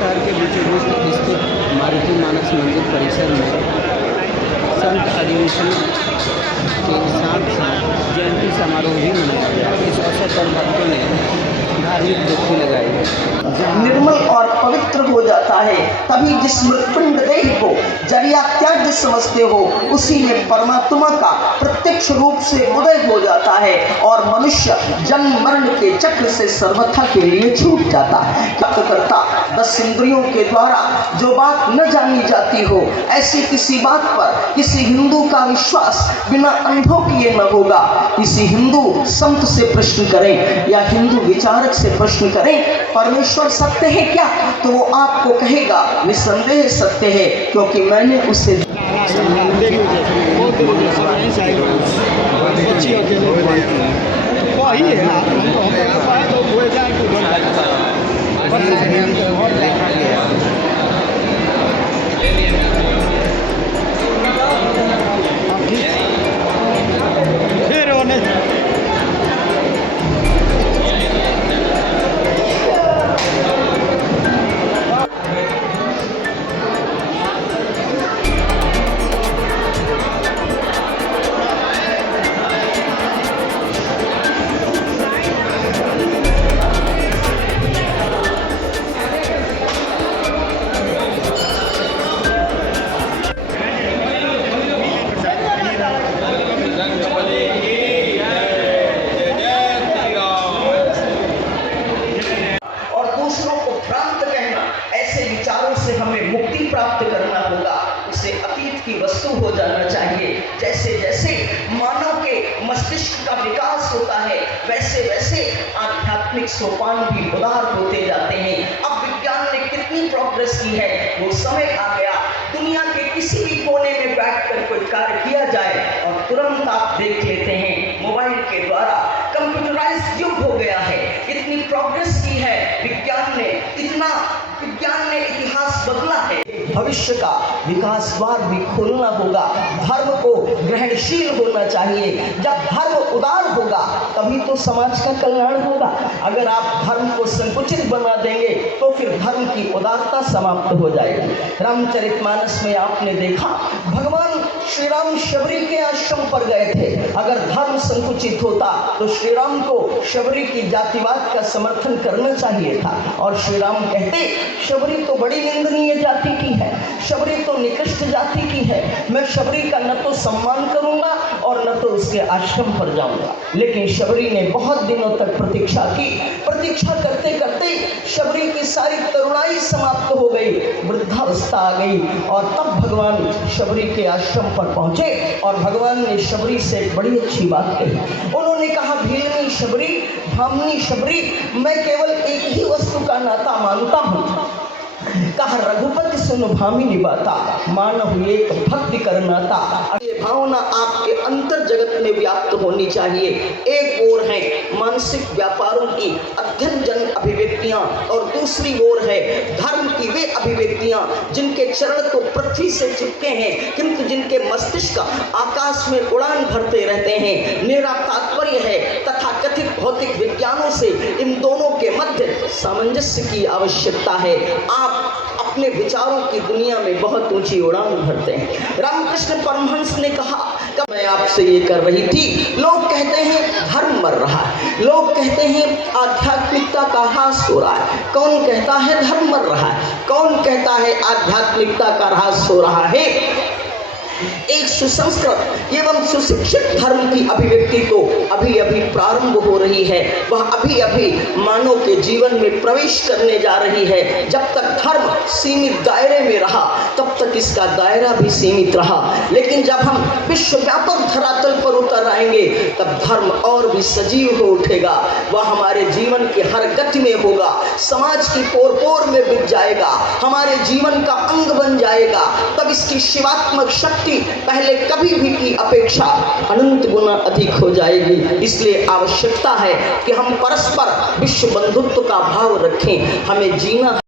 शहर के बीचों बीच स्थित मारुति मानस मंदिर परिसर में संत अधिवेशन के साथ साथ जयंती समारोह भी मनाया गया। इस अवसर पर भक्तों ने धार्मिक डुबकी लगाई। निर्मल और पवित्र हो जाता है। तभी जिस मृतपिंड देह को जरिया त्याज्य समझते हो, उसी में परमात्मा का प्रत्यक्ष रूप से उदय हो जाता है और मनुष्य जन्म मरण के चक्र से सर्वथा के लिए छूट जाता है। करता 10 इंद्रियों के द्वारा जो बात न जानी जाती हो, ऐसी किसी बात पर किसी हिंदू का विश्वास बिना अनुभव किए न होगा। किसी हिंदू संत से प्रश्न करें या हिंदू विचारक से प्रश्न करें, परमेश्वर सत्य है क्या, तो वो आपको कहेगा निसंदेह सत्य है, क्योंकि मैंने उसे हमें मुक्ति प्राप्त करना होगा। उसे अतीत की वस्तु हो जाना चाहिए। जैसे जैसे मानव के मस्तिष्क का विकास होता है, वैसे वैसे आध्यात्मिक सोपान भी उदार होते जाते हैं। अब विज्ञान ने कितनी प्रोग्रेस की है, वो समय आ गया दुनिया के किसी भी कोने में बैठकर कोई कार्य किया जाए और तुरंत आप देख लेते हैं मोबाइल के द्वारा। कंप्यूटराइज्ड युग हो गया है, इतनी प्रोग्रेस की है विज्ञान ने इतिहास बदला है। भविष्य का विकास द्वार भी खोलना होगा। धर्म को ग्रहणशील होना चाहिए। जब धर्म उदार होगा तभी तो समाज का कल्याण होगा। अगर आप धर्म को संकुचित बना देंगे तो फिर धर्म की उदारता समाप्त हो जाएगी। रामचरितमानस में आपने देखा भगवान श्री राम शबरी के आश्रम पर गए थे। अगर धर्म संकुचित होता तो श्री राम को शबरी की जातिवाद का समर्थन करना चाहिए था, और श्री राम कहते शबरी तो बड़ी निंदनीय जाति की है, शबरी तो निकृष्ट जाति की है, मैं शबरी का न तो सम्मान करूंगा और न तो उसके आश्रम पर जाऊंगा। लेकिन शबरी ने बहुत दिनों तक प्रतीक्षा की। प्रतीक्षा करते करते शबरी की सारी तरुणाई समाप्त हो गई, वृद्धावस्था आ गई, और तब भगवान शबरी के आश्रम पर पहुंचे और भगवान ने शबरी से एक बड़ी अच्छी बात कही। उन्होंने कहा, भीलनी शबरी, भामनी शबरी, मैं केवल एक ही वस्तु का नाता मानता हूँ। कहा, रघुपति सुन भामिनी बाता, मान हुए तो भक्ति करनाता। ये भावना आपके अंतर जगत में व्याप्त होनी चाहिए। एक ओर है मानसिक व्यापारों की अध्ययन अभिव्यक्तियां और दूसरी ओर है धर्म की वे अभिव्यक्तियां जिनके चरण तो पृथ्वी से चिपके हैं, किंतु जिनके मस्तिष्क आकाश में उड़ान भरते रहते हैं। मेरा तात्पर्य है तथाकथित भौतिक विज्ञानों से इन दोनों के मध्य सामंजस्य की आवश्यकता है। आप अपने विचारों की दुनिया में बहुत ऊंची उड़ान भरते हैं। रामकृष्ण परमहंस ने कहा कि मैं आपसे ये कर रही थी, लोग कहते हैं धर्म मर रहा है, लोग कहते हैं आध्यात्मिकता का ह्रास हो रहा है। कौन कहता है धर्म मर रहा है? कौन कहता है आध्यात्मिकता का ह्रास हो रहा है? एक सुसंस्कृत एवं सुशिक्षित धर्म की अभिव्यक्ति तो अभी अभी प्रारंभ हो रही है, वह अभी अभी मानव के जीवन में प्रवेश करने जा रही है। जब तक धर्म सीमित दायरे में रहा तब तक इसका दायरा भी सीमित रहा, लेकिन जब हम विश्वव्यापक धरातल पर उतर आएंगे तब धर्म और भी सजीव हो उठेगा। वह हमारे जीवन की हर गति में होगा, समाज की पोर पोर में बिक जाएगा, हमारे जीवन का अंग बन जाएगा। तब इसकी शिवात्मक शक्ति पहले कभी भी की अपेक्षा अनंत गुना अधिक हो जाएगी। इसलिए आवश्यकता है कि हम परस्पर विश्व बंधुत्व का भाव रखें। हमें जीना